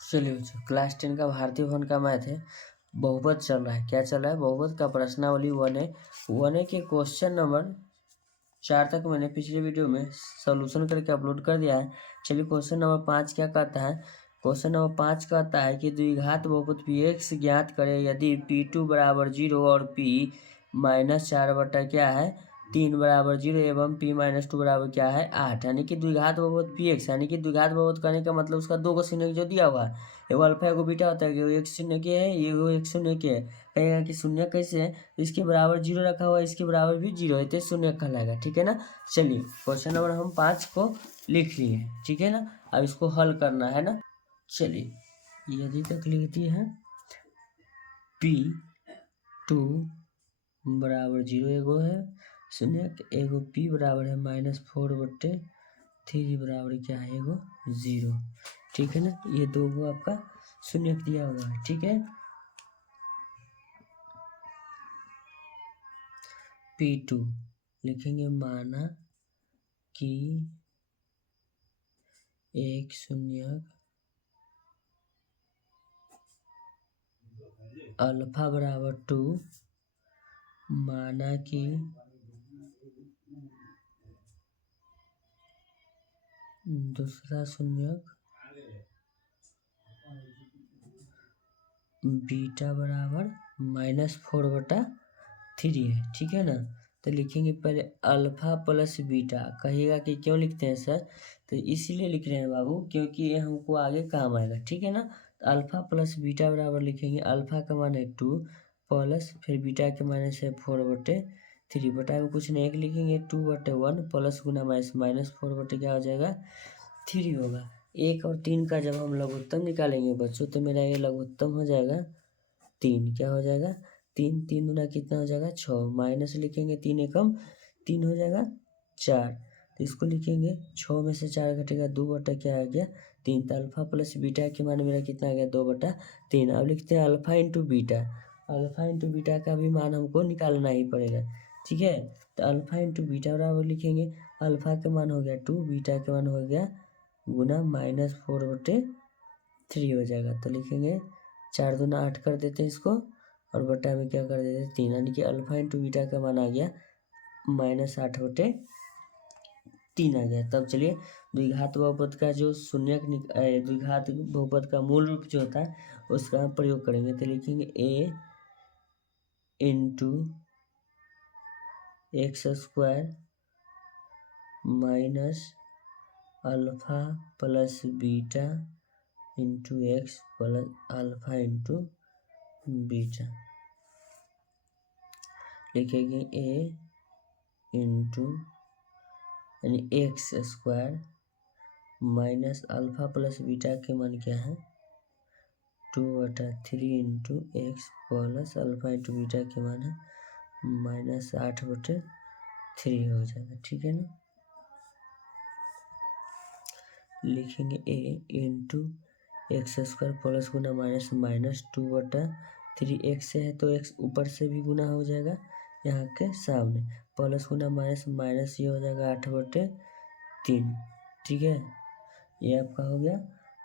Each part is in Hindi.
चलिए बच्चों, क्लास 10 का भारतीय भवन का मैथ है। बहुपद चल रहा है। क्या चल रहा है? बहुपद का प्रश्नावली 1A के क्वेश्चन नंबर 4 तक मैंने पिछले वीडियो में सॉल्यूशन करके अपलोड कर दिया है। चलिए क्वेश्चन नंबर 5 क्या कहता है? क्वेश्चन नंबर 5 कहता है कि द्विघात बहुपद px ज्ञात करें यदि p2 बराबर 0 और p माइनस 4 बटा क्या है 3 बराबर 0 एवं p माइनस 2 बराबर क्या है 8। यानी कि द्विघात बहुपद px, यानी कि द्विघात बहुपद करने का मतलब उसका दो को शून्य जो दिया हुआ है, एगो अल्फा एगो बीटा होता है, एगो एक शून्य के है एगो एक शून्य के है। कहेगा कि शून्य कैसे है, इसके बराबर 0 रखा हुआ है, इसके बराबर भी 0 है तो शून्य कहलाएगा। ठीक है ना। चलिए क्वेश्चन नंबर हम 5 को लिख लिए। ठीक है ना। अब इसको हल करना है ना। चलिए यदि तक लिखती है p2 बराबर 0 एगो है शून्य, एगो p बराबर है -4/3 बराबर क्या है एगो 0। ठीक है ना। ये दो गो आपका शून्य दिया हुआ है। ठीक है। p2 लिखेंगे माना कि एक शून्य अल्फा बराबर 2, माना कि दूसरा शून्य बीटा बराबर -4/3 है। ठीक है ना। तो लिखेंगे पहले अल्फा प्लस बीटा। कहिएगा कि क्यों लिखते हैं सर? तो इसीलिए लिख रहे हैं बाबू क्योंकि ये हमको आगे काम आएगा। ठीक है ना। तो अल्फा प्लस बीटा बराबर लिखेंगे अल्फा का मान है 2 प्लस फिर बीटा के माइनस है 4/3 बटा में कुछ नहीं लिखेंगे 2/1 प्लस गुना -4 क्या हो जाएगा 3 होगा। 1 और 3 का जब हम लघुत्तम निकालेंगे बच्चों तो मेरा ये लघुत्तम हो जाएगा 3। क्या हो जाएगा 3, 3 गुना कितना हो जाएगा 6, माइनस लिखेंगे 3 एकम 3 हो जाएगा 4। तो इसको लिखेंगे 6 में से 4 घटेगा 2 बटा क्या आ गया 3। तो अल्फा प्लस बीटा के मान मेरा कितना आ गया 2/3। अब लिखते हैं alpha into beta. Alpha into beta का भी मान हमको निकालना ही पड़ेगा। ठीक है। तो अल्फा इंटू बीटा बराबर लिखेंगे अल्फा का मान हो गया 2, बीटा का मान हो गया गुना -4/3 हो जाएगा। तो लिखेंगे 4 दूना 8 कर देते हैं इसको और बटा में क्या कर देते हैं 3, यानी कि अल्फा इंटू बीटा का मान आ गया -8/3 आ गया। तब चलिए द्विघात बहुपद का जो द्विघात बहुपद का मूल रूप जो होता है उसका प्रयोग करेंगे। तो लिखेंगे a into x² minus alpha plus beta into x plus alpha into beta. लिखेंगे a इंटू यानी x² minus alpha plus beta के मान क्या है 2/3 into x plus alpha into beta के मान है -8/3 हो जाएगा। ठीक है ना। लिखेंगे a into x² plus Guna -2/3 x है तो x ऊपर से भी गुना हो जाएगा यहाँ के सामने, प्लस गुना माइनस ये हो जाएगा 8/3। ठीक है। ये आपका हो गया।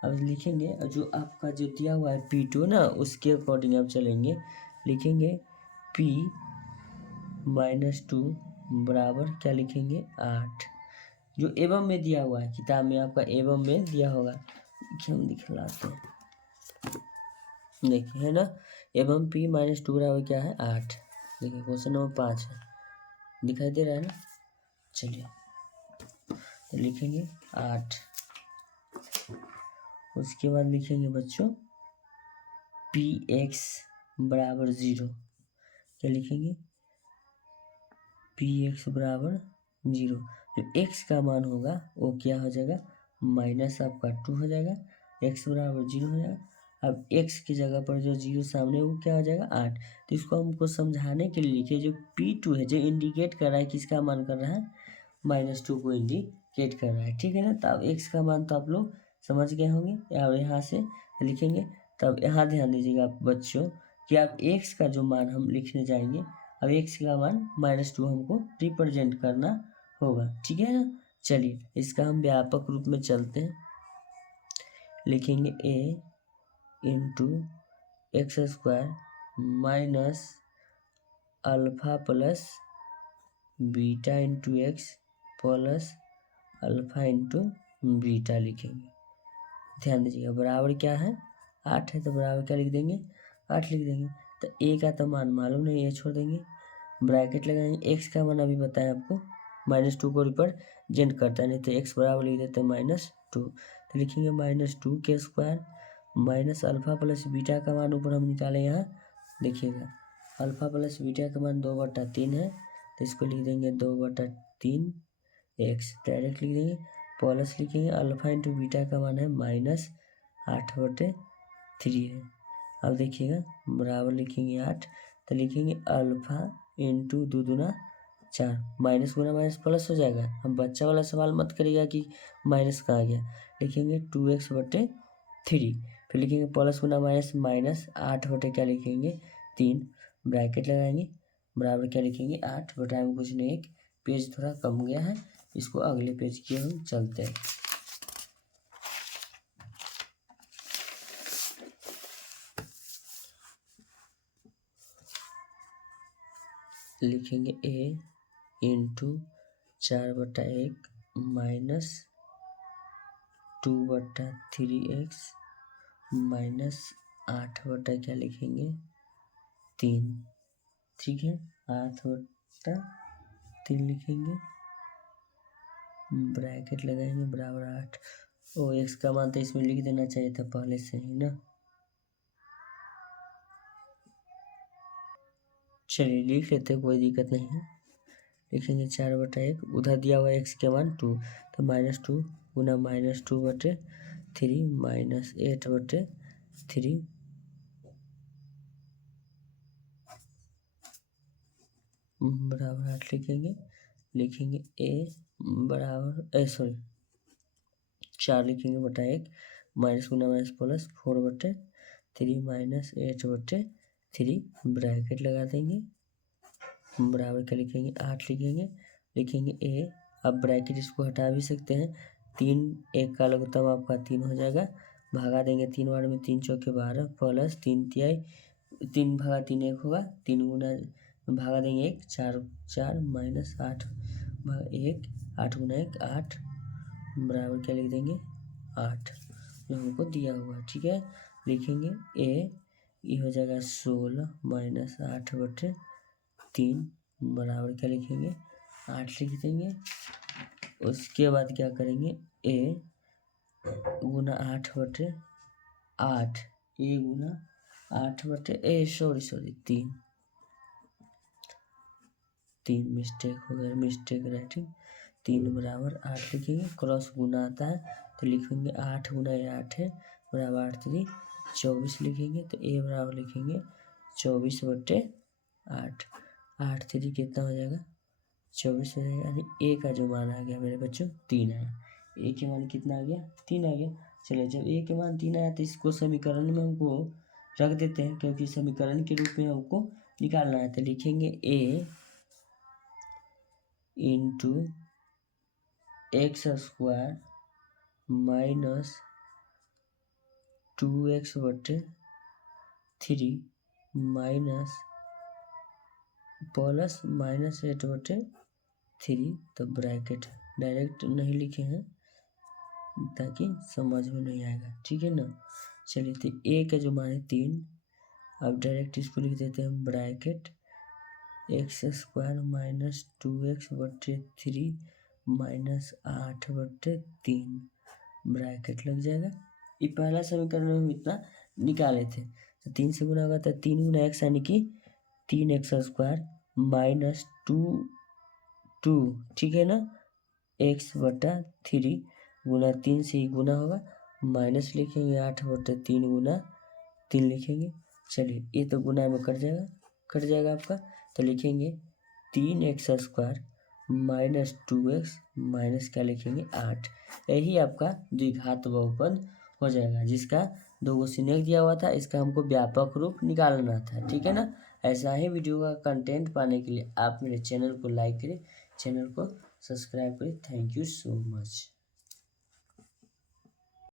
अब लिखेंगे जो आपका जो दिया हुआ है p2 ना उसके अकॉर्डिंग आप चलेंगे। लिखेंगे p -2 बराबर क्या लिखेंगे 8, जो एवं में दिया हुआ है किताब में आपका एवं में दिया होगा। हम दिखलाते हैं देखिए है ना। एवं p -2 बराबर क्या है 8। देखिए क्वेश्चन नंबर 5 है, दिखाई दे रहा है ना। चलिए तो लिखेंगे 8। उसके बाद लिखेंगे बच्चों px बराबर 0। क्या लिखेंगे px बराबर 0। जो x का मान होगा वो क्या हो जाएगा माइनस आपका 2 हो जाएगा, x बराबर 0 हो जाएगा। अब x की जगह पर जो 0 सामने वो क्या हो जाएगा 8। तो इसको हमको समझाने के लिए लिखिए जो p2 है जो इंडिकेट कर रहा है किसका मान कर रहा है -2 को इंडिकेट कर रहा है। ठीक है ना। तो अब x का मान तो आप लोग समझ गए होंगे। अब यहाँ से लिखेंगे। तब यहाँ ध्यान दीजिएगा आप बच्चों कि आप x का जो मान हम लिखने जाएंगे, अब x का मान -2 हमको रिप्रेजेंट करना होगा। ठीक है ना। चलिए इसका हम व्यापक रूप में चलते हैं। लिखेंगे a into x square minus alpha plus beta into x plus alpha into beta लिखेंगे। ध्यान दीजिएगा बराबर क्या है 8 है, तो बराबर क्या लिख देंगे 8 लिख देंगे। तो ए का तो मान मालूम नहीं, ये छोड़ देंगे, ब्रैकेट लगाएंगे। एक्स का मान अभी बताएं आपको -2 को रिप्रेजेंट करता है, नहीं तो एक्स बराबर लिख देते हैं -2। तो लिखेंगे -2 के square minus alpha plus beta का मान ऊपर हम निकाले यहाँ देखिएगा, अल्फा प्लस बीटा का मान 2/3 है, तो इसको लिख देंगे 2/3 एक्स डायरेक्ट लिख देंगे, प्लस लिखेंगे अल्फा इंटू बीटा का मान है -8/3 है। अब देखिएगा बराबर लिखेंगे 8, तो लिखेंगे अल्फा इंटू 2 दूना 4, माइनस गुना माइनस प्लस हो जाएगा। हम बच्चा वाला सवाल मत करिएगा कि माइनस कहाँ गया, लिखेंगे 2x/3, फिर लिखेंगे प्लस गुना माइनस -8 क्या लिखेंगे 3, ब्रैकेट लगाएंगे, बराबर क्या लिखेंगे 8 बटा में कुछ नहीं, एक पेज थोड़ा कम गया है, इसको अगले पेज की हम चलते हैं। लिखेंगे a into 4/1 minus 2/3x minus 8 क्या लिखेंगे 3, ठीक है 8/3 लिखेंगे, ब्रैकेट लगाएंगे बराबर 8। ओ एक्स का मान तो इसमें लिख देना चाहिए था पहले से ही ना, चलिए लिख लेते कोई दिक्कत नहीं है। लिखेंगे 4/1, उधर दिया हुआ एक्स के मान 2, तो -2 गुना -2/3 माइनस 8/3 बराबर 8 लिखेंगे ए बराबर 4 लिखेंगे बटा 1 माइनस गुना माइनस प्लस 4/3 माइनस 8/3 ब्रैकेट लगा देंगे, बराबर क्या लिखेंगे 8 लिखेंगे ए। अब ब्रैकेट इसको हटा भी सकते हैं, 3 1 का लघुत्तम आपका 3 हो जाएगा, भागा देंगे 3 बार में 3 चौके 12 प्लस 3 तिहाई 3 भागा 3 1 होगा, 3 गुना भागा देंगे 1 4 माइनस 8 भागा 1 8 गुना 1 8 बराबर क्या लिख देंगे 8 जो हमको दिया हुआ है, ठीक है। लिखेंगे ए ये हो जाएगा 16 माइनस 8/3 बराबर क्या लिखेंगे 8 लिख देंगे। उसके बाद क्या करेंगे ए गुना 8/8 ए गुना 3 मिस्टेक हो गया, मिस्टेक राइटिंग, 3 बराबर 8 लिखेंगे, क्रॉस गुना आता है तो लिखेंगे 8 गुना 8 है बराबर 8 3 24 लिखेंगे, तो ए बराबर लिखेंगे 24/8 8 3 कितना हो जाएगा 24 हो जाएगा, यानी ए का जो मान आ गया मेरे बच्चों 3 आया, ए के मान कितना आ गया 3 आ गया। चलिए जब ए के मान 3 आया तो इसको समीकरण में हमको रख देते हैं, क्योंकि समीकरण के रूप में हमको निकालना है, तो लिखेंगे a into x square minus 2x/3 minus plus -8/3, तो ब्रैकेट डायरेक्ट नहीं लिखे हैं ताकि समझ में नहीं आएगा, ठीक है ना। चलिए तो ए का जो मान है 3, अब डायरेक्ट इसको लिख देते हैं bracket x square minus 2x/3 minus 8/3 bracket लग जाएगा। ये पहला समीकरण में हम इतना निकाले थे, तो 3 से गुना होगा तो 3 गुना एक्स यानी कि 3x² माइनस 2 ठीक है ना, x/3 गुना 3 से ही गुना होगा, माइनस लिखेंगे 8/3 गुना 3 लिखेंगे। चलिए ये तो गुना में कट जाएगा आपका, तो लिखेंगे 3x² माइनस 2x माइनस क्या लिखेंगे 8, यही आपका द्विघात बहुपद हो जाएगा, जिसका 2 गो सिनेक दिया हुआ था, इसका हमको व्यापक रूप निकालना था, ठीक है ना। ऐसा ही वीडियो का कंटेंट पाने के लिए आप मेरे चैनल को लाइक करें, चैनल को सब्सक्राइब करें। Thank you so much.